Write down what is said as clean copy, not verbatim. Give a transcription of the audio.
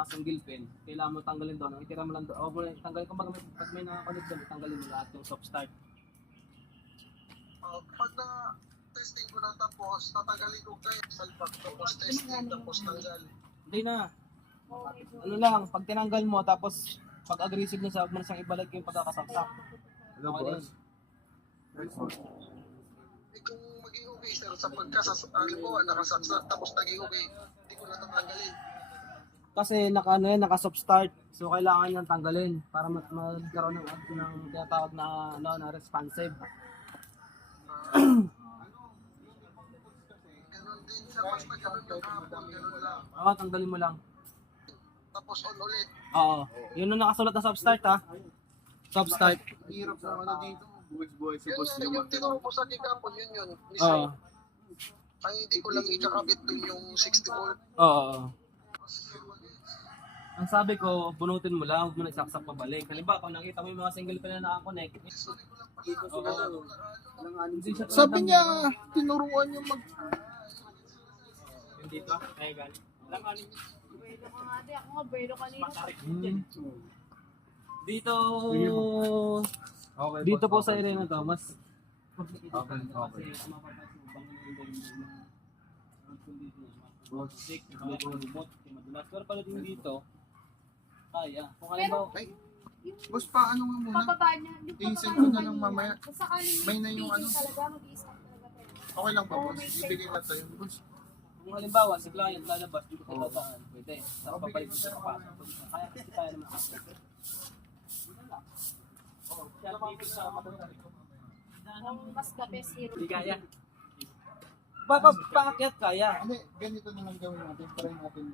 mga single pin, kailangan mo tanggalin doon. Ang itira mo lang doon. O, tanggalin ko pag may nakakonect doon, tanggalin mo lahat yung soft start. Pag na testing ko na tapos, tatagalin ko kayo sa salpak. Tapos testing, tapos tanggal. Hindi na. Ano lang, pag tinanggal mo, tapos pag aggressive na sa huwag mo na siyang ibalik yung pagkakasaksak. Hello, Okay na boss. yun. Kung maging okay, sir, sa halimbawa, nakasaksak, tapos naging okay, hindi ko na tatanggalin. Kasi naka-soft start. So kailangan niyang tanggalin para magkaroon ng tinatawag na responsive. Ganun din sa basta ganun yung hapon, ganun lang. Oo, tanggalin mo lang. Tapos on ulit. Oo. Yun yung nakasulat na soft start ha. Soft start. Hirap na ano dito. Buwis-buwis si Yun boss yun, naman. yung tinuro ko sa kikapon, yun. Oo. Ay, hindi ko lang ikakabit dun yung 60 volt. Oo. Ang sabi ko, bunutin mo lang, huwag mo na isaksak pabalik. Halimbawa, kung nakita mo yung mga single pin na nakakonect, hindi siya Sabi niya, tinuruan yung mag... yung dito, ay gal. Ako nga, belo kanina. Dito, Okay, dito po boss, sa okay. area na to, mas Okay. pero pala din dito, kaya. Kung halimbawa, Ay, boss, paano nga muna? Papabaan niya. Yung I-send papabaan ko na niya lang kanina. mamaya. Kung sakaling May na yung busy ano. talaga, mag-i-stop talaga tayo. Okay lang ba, boss? Ibigay na tayo, boss. kung halimbawa si client lalabas, dito ko babaan, pwede. Tapos papalik ko siya papasok. Kaya kasi tayo naman ako. Siya dito sa matutari ko. Ang mas the best hero. Hindi kaya. Paakyat kaya. Hindi, ganito na lang gawin natin. Try natin.